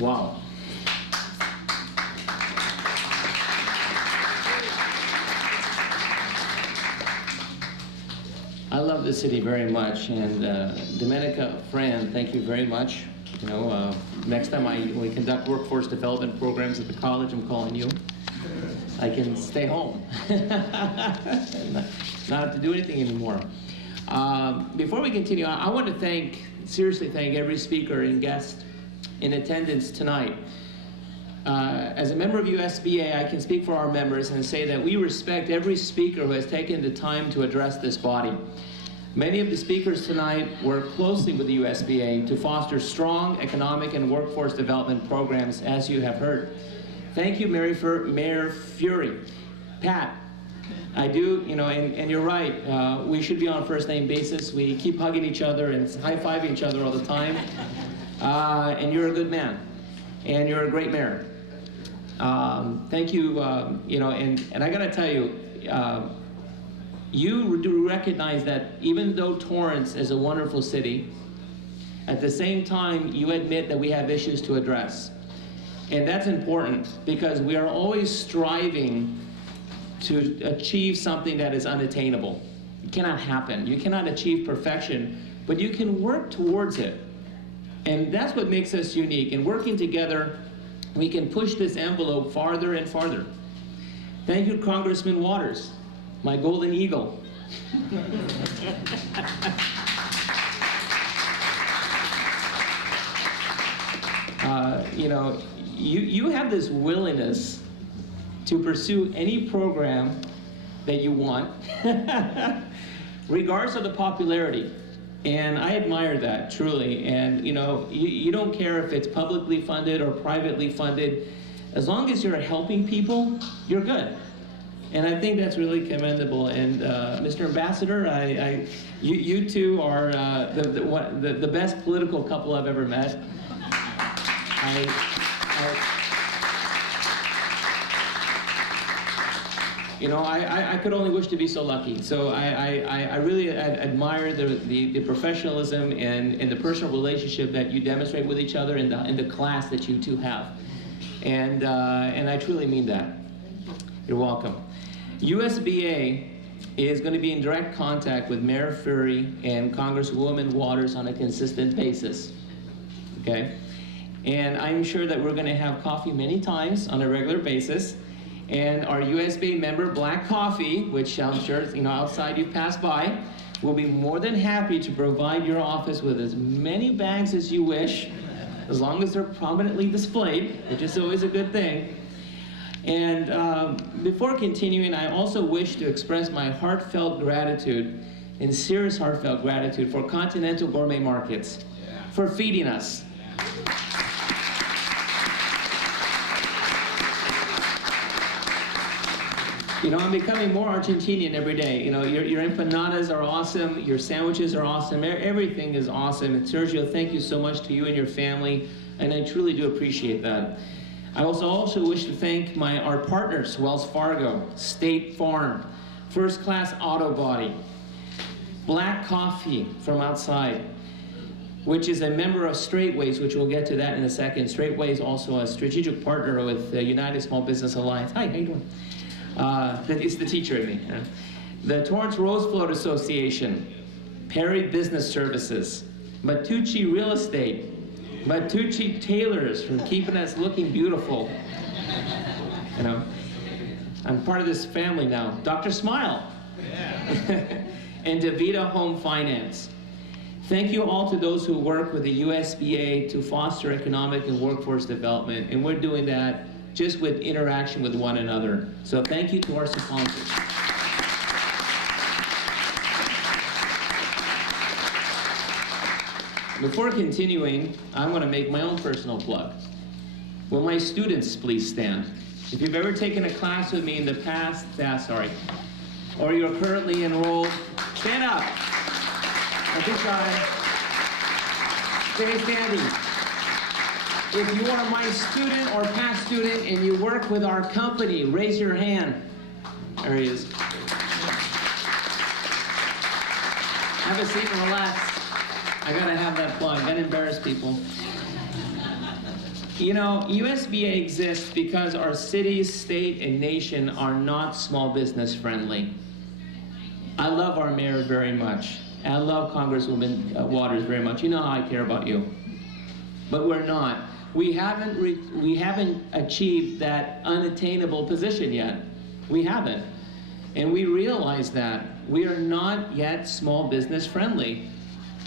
Wow. I love the city very much, and Domenica, Fran, thank you very much. You know, next time we conduct workforce development programs at the college, I'm calling you. I can stay home, not have to do anything anymore. Before we continue, I want to seriously thank every speaker and guest in attendance tonight. As a member of USBA, I can speak for our members and say that we respect every speaker who has taken the time to address this body. Many of the speakers tonight work closely with the USBA to foster strong economic and workforce development programs, as you have heard. Thank you, Mayor Fury. Pat, I do, you know, and you're right, we should be on a first name basis. We keep hugging each other and high-fiving each other all the time. And you're a good man, and you're a great mayor. Thank you, you know, and I gotta tell you, you do recognize that even though Torrance is a wonderful city, at the same time, you admit that we have issues to address. And that's important because we are always striving to achieve something that is unattainable. It cannot happen. You cannot achieve perfection, but you can work towards it. And that's what makes us unique. And working together, we can push this envelope farther and farther. Thank you, Congressman Waters, my golden eagle. You know, you have this willingness to pursue any program that you want, regardless of the popularity. And I admire that, truly. And you know, you don't care if it's publicly funded or privately funded. As long as you're helping people, you're good. And I think that's really commendable. And Mr. Ambassador, you two are the best political couple I've ever met. You know, I could only wish to be so lucky. So I really admire the professionalism and the personal relationship that you demonstrate with each other and the class that you two have. And I truly mean that. You're welcome. USBA is going to be in direct contact with Mayor Fury and Congresswoman Waters on a consistent basis. Okay? And I'm sure that we're going to have coffee many times on a regular basis. And our USBA member, Black Coffee, which I'm sure, you know, outside you've passed by, will be more than happy to provide your office with as many bags as you wish, as long as they're prominently displayed, which is always a good thing. And before continuing, I also wish to express my heartfelt gratitude, and serious heartfelt gratitude, for Continental Gourmet Markets, for feeding us. You know, I'm becoming more Argentinian every day. You know, your empanadas are awesome, your sandwiches are awesome, everything is awesome. And Sergio, thank you so much to you and your family, and I truly do appreciate that. I also wish to thank our partners, Wells Fargo, State Farm, First Class Auto Body, Black Coffee from outside, which is a member of Straightways, which we'll get to that in a second. Straightways is also a strategic partner with the United Small Business Alliance. Hi, how you doing? It's the teacher in me. The Torrance Rose Float Association, Perry Business Services, Matucci Real Estate, Matucci Tailors for keeping us looking beautiful. You know, I'm part of this family now. Dr. Smile. Yeah. And DeVita Home Finance. Thank you all to those who work with the USBA to foster economic and workforce development, and we're doing that just with interaction with one another. So thank you to our sponsors. Before continuing, I want to make my own personal plug. Will my students please stand? If you've ever taken a class with me in the past, or you're currently enrolled, stand up. Don't be shy. Stay standing. If you are my student or past student and you work with our company, raise your hand. There he is. Have a seat and relax. I gotta have that plug. Don't embarrass people. You know, USBA exists because our city, state, and nation are not small business friendly. I love our mayor very much. And I love Congresswoman Waters very much. You know how I care about you. But we're not. We haven't achieved that unattainable position yet. We haven't. And we realize that. We are not yet small business friendly.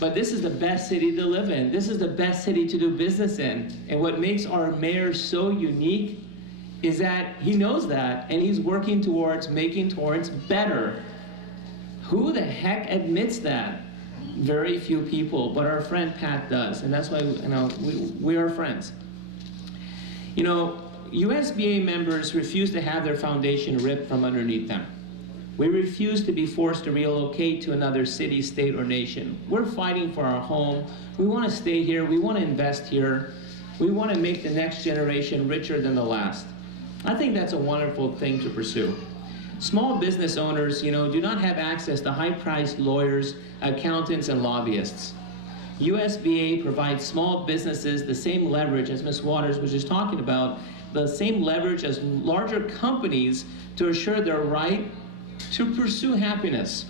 But this is the best city to live in. This is the best city to do business in. And what makes our mayor so unique is that he knows that, and he's working towards making Torrance better. Who the heck admits that? Very few people, but our friend Pat does, and that's why we are friends. You know, USBA members refuse to have their foundation ripped from underneath them. We refuse to be forced to relocate to another city, state, or nation. We're fighting for our home. We want to stay here. We want to invest here. We want to make the next generation richer than the last. I think that's a wonderful thing to pursue. Small business owners, you know, do not have access to high-priced lawyers, accountants, and lobbyists. USBA provides small businesses the same leverage as Ms. Waters was just talking about, the same leverage as larger companies to assure their right to pursue happiness.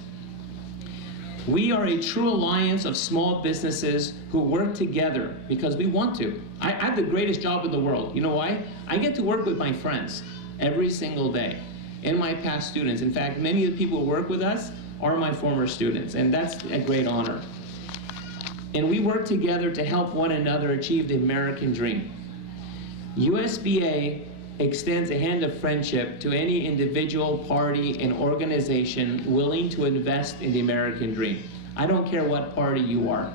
We are a true alliance of small businesses who work together because we want to. I have the greatest job in the world. You know why? I get to work with my friends every single day and my past students. In fact, many of the people who work with us are my former students, and that's a great honor. And we work together to help one another achieve the American dream. USBA extends a hand of friendship to any individual, party, and organization willing to invest in the American dream. I don't care what party you are.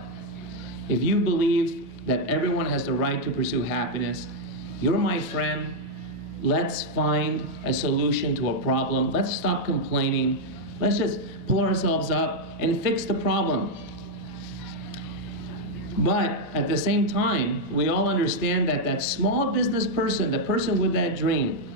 If you believe that everyone has the right to pursue happiness, you're my friend. Let's find a solution to a problem. Let's stop complaining. Let's just pull ourselves up and fix the problem. But at the same time, we all understand that that small business person, the person with that dream,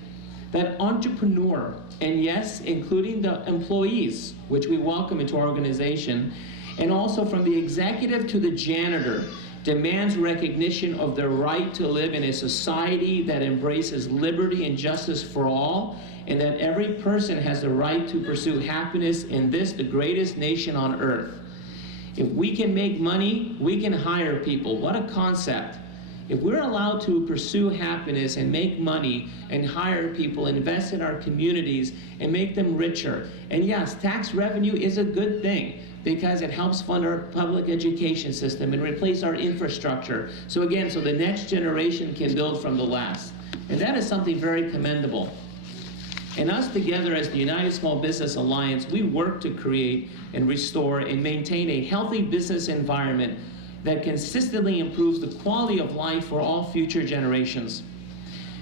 that entrepreneur, and yes, including the employees, which we welcome into our organization, and also from the executive to the janitor, demands recognition of their right to live in a society that embraces liberty and justice for all, and that every person has the right to pursue happiness in this, the greatest nation on earth. If we can make money, we can hire people. What a concept. If we're allowed to pursue happiness and make money and hire people, invest in our communities and make them richer. And yes, tax revenue is a good thing because it helps fund our public education system and replace our infrastructure. So again, so the next generation can build from the last. And that is something very commendable. And us together as the United Small Business Alliance, we work to create and restore and maintain a healthy business environment that consistently improves the quality of life for all future generations.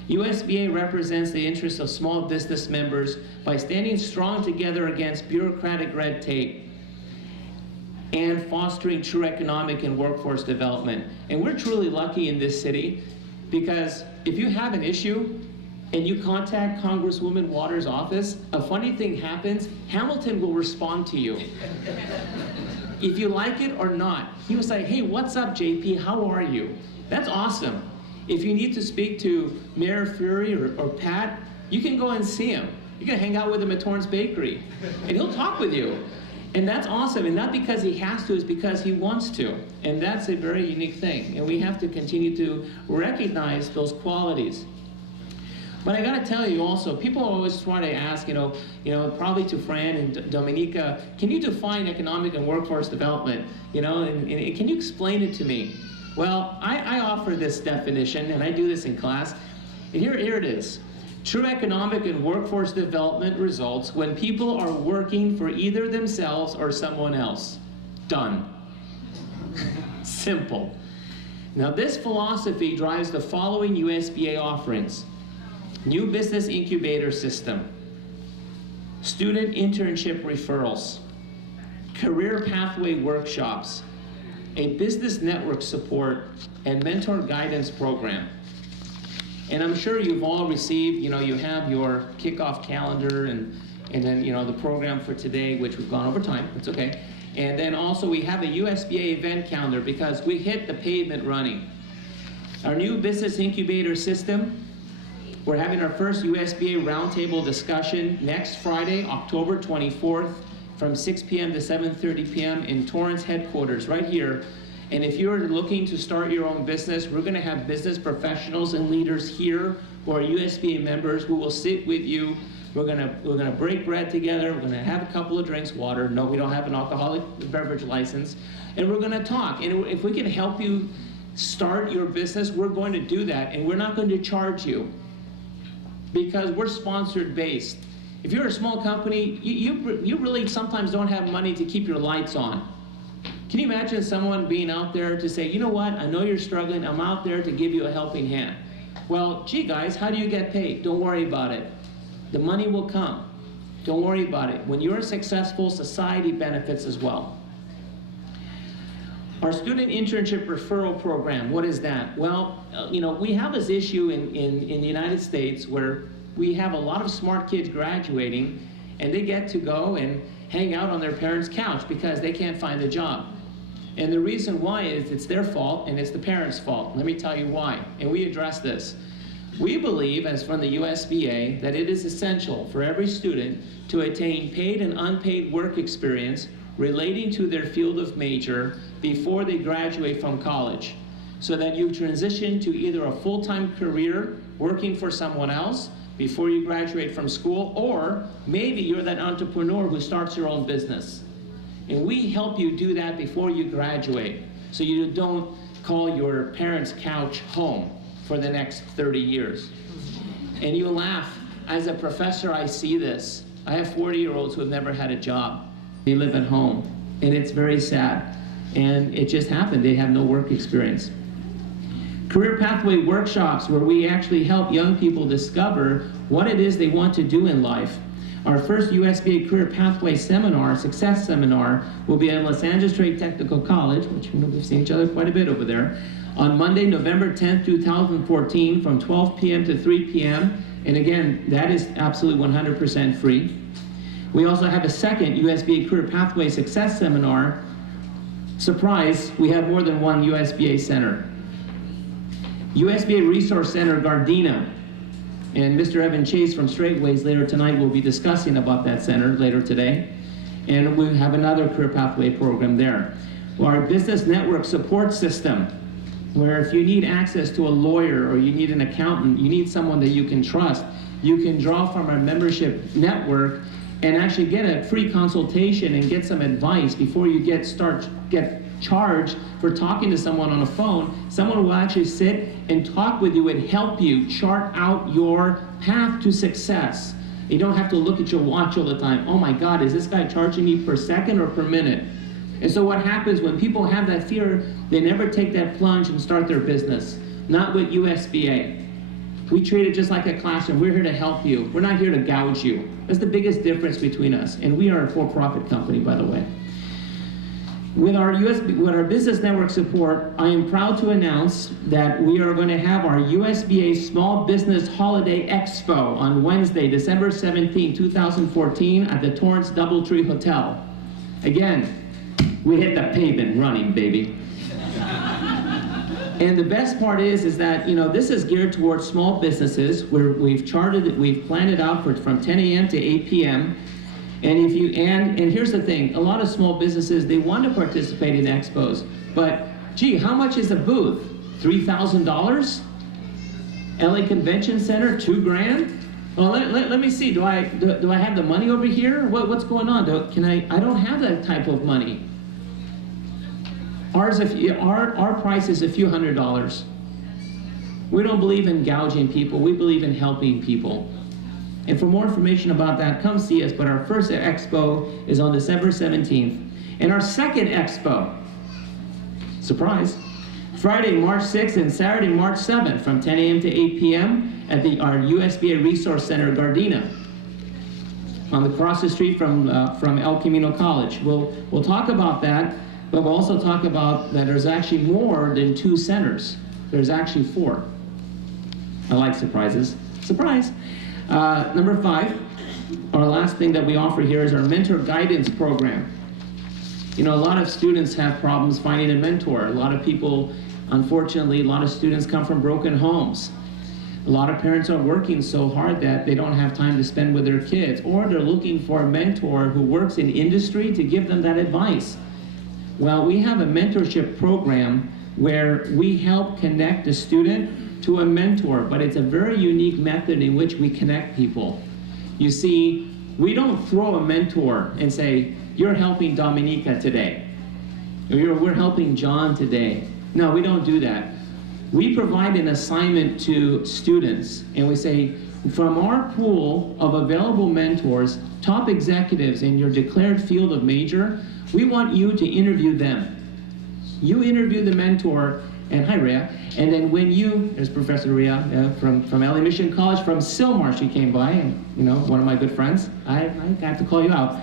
USBA represents the interests of small business members by standing strong together against bureaucratic red tape and fostering true economic and workforce development. And we're truly lucky in this city because if you have an issue, and you contact Congresswoman Waters' office, a funny thing happens, Hamilton will respond to you. If you like it or not, he will say, hey, what's up, JP, how are you? That's awesome. If you need to speak to Mayor Fury or Pat, you can go and see him. You can hang out with him at Torrance Bakery, and he'll talk with you. And that's awesome, and not because he has to, it's because he wants to. And that's a very unique thing, and we have to continue to recognize those qualities. But I gotta tell you also, people always try to ask, probably to Fran and Dominica, can you define economic and workforce development? And can you explain it to me? Well, I offer this definition, and I do this in class. And here it is. True economic and workforce development results when people are working for either themselves or someone else. Done. Simple. Now, this philosophy drives the following USBA offerings. New Business Incubator System, Student Internship Referrals, Career Pathway Workshops, a Business Network Support, and Mentor Guidance Program. And I'm sure you've all received, you have your kickoff calendar and then, the program for today, which we've gone over time, that's okay. And then also we have a USBA event calendar because we hit the pavement running. Our new business incubator system, we're having our first USBA roundtable discussion next Friday, October 24th, from 6 p.m. to 7:30 p.m. in Torrance headquarters, right here. And if you're looking to start your own business, we're going to have business professionals and leaders here who are USBA members who will sit with you. We're gonna break bread together. We're gonna have a couple of drinks, water. No, we don't have an alcoholic beverage license, and we're gonna talk. And if we can help you start your business, we're going to do that, and we're not going to charge you because we're sponsored based. If you're a small company, you really sometimes don't have money to keep your lights on. Can you imagine someone being out there to say, you know what, I know you're struggling, I'm out there to give you a helping hand. Well, gee guys, how do you get paid? Don't worry about it. The money will come. Don't worry about it. When you're successful, society benefits as well. Our student internship referral program, what is that? Well, we have this issue in the United States where we have a lot of smart kids graduating and they get to go and hang out on their parents' couch because they can't find a job. And the reason why is it's their fault and it's the parents' fault. Let me tell you why. And we address this. We believe, as from the USBA, that it is essential for every student to attain paid and unpaid work experience relating to their field of major before they graduate from college, so that you transition to either a full-time career working for someone else before you graduate from school, or maybe you're that entrepreneur who starts your own business. And we help you do that before you graduate, so you don't call your parents' couch home for the next 30 years. And you laugh. As a professor, I see this. I have 40-year-olds who have never had a job. They live at home, and it's very sad. And it just happened. They have no work experience. Career pathway workshops, where we actually help young people discover what it is they want to do in life. Our first USBA career pathway seminar, success seminar, will be at Los Angeles Trade Technical College, which we've seen each other quite a bit over there, on Monday, November 10th, 2014, from 12 p.m. to 3 p.m. And again, that is absolutely 100% free. We also have a second USBA Career Pathway Success Seminar. Surprise, we have more than one USBA center. USBA Resource Center Gardena, and Mr. Evan Chase from Straightways later tonight will be discussing about that center later today. And we have another career pathway program there. Our business network support system, where if you need access to a lawyer or you need an accountant, you need someone that you can trust, you can draw from our membership network and actually get a free consultation and get some advice before you get charged for talking to someone on a phone. Someone will actually sit and talk with you and help you chart out your path to success. You don't have to look at your watch all the time. Oh my God, is this guy charging me per second or per minute? And so what happens when people have that fear, they never take that plunge and start their business. Not with USBA. We treat it just like a classroom. We're here to help you. We're not here to gouge you. That's the biggest difference between us. And we are a for-profit company, by the way. With our business network support, I am proud to announce that we are going to have our USBA Small Business Holiday Expo on Wednesday, December 17, 2014 at the Torrance Doubletree Hotel. Again, we hit the pavement running, baby. And the best part is that, this is geared towards small businesses where we've planned it out from 10 a.m. to 8 p.m. And here's the thing, a lot of small businesses, they want to participate in expos, but gee, how much is a booth? $3,000? LA Convention Center, $2,000? Well, let me see, do I have the money over here? What's going on? I don't have that type of money. Our price is a few $100s. We don't believe in gouging people, we believe in helping people. And for more information about that, come see us. But our first expo is on December 17th. And our second expo, surprise, Friday, March 6th and Saturday, March 7th from 10 a.m. to 8 p.m. at our USBA Resource Center, Gardena, across the street from El Camino College. We'll talk about that, but we'll also talk about that there's actually more than 2 centers. There's actually 4. I like surprises. Surprise! Number 5, our last thing that we offer here is our mentor guidance program. A lot of students have problems finding a mentor. A lot of people Unfortunately, a lot of students come from broken homes. A lot of parents are working so hard that they don't have time to spend with their kids, or they're looking for a mentor who works in industry to give them that advice. Well, we have a mentorship program where we help connect a student to a mentor, but it's a very unique method in which we connect people. You see, we don't throw a mentor and say, you're helping Dominica today, or we're helping John today. No, we don't do that. We provide an assignment to students, and we say, from our pool of available mentors, top executives in your declared field of major, we want you to interview them. You interview the mentor, and hi Rhea, and then when you, there's Professor Rhea from LA Mission College, from Sylmar, she came by, and one of my good friends, I have to call you out.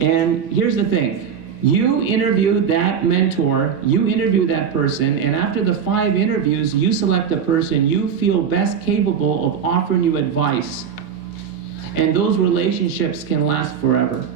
And here's the thing, you interview that mentor, you interview that person, and after the 5 interviews, you select the person you feel best capable of offering you advice. And those relationships can last forever.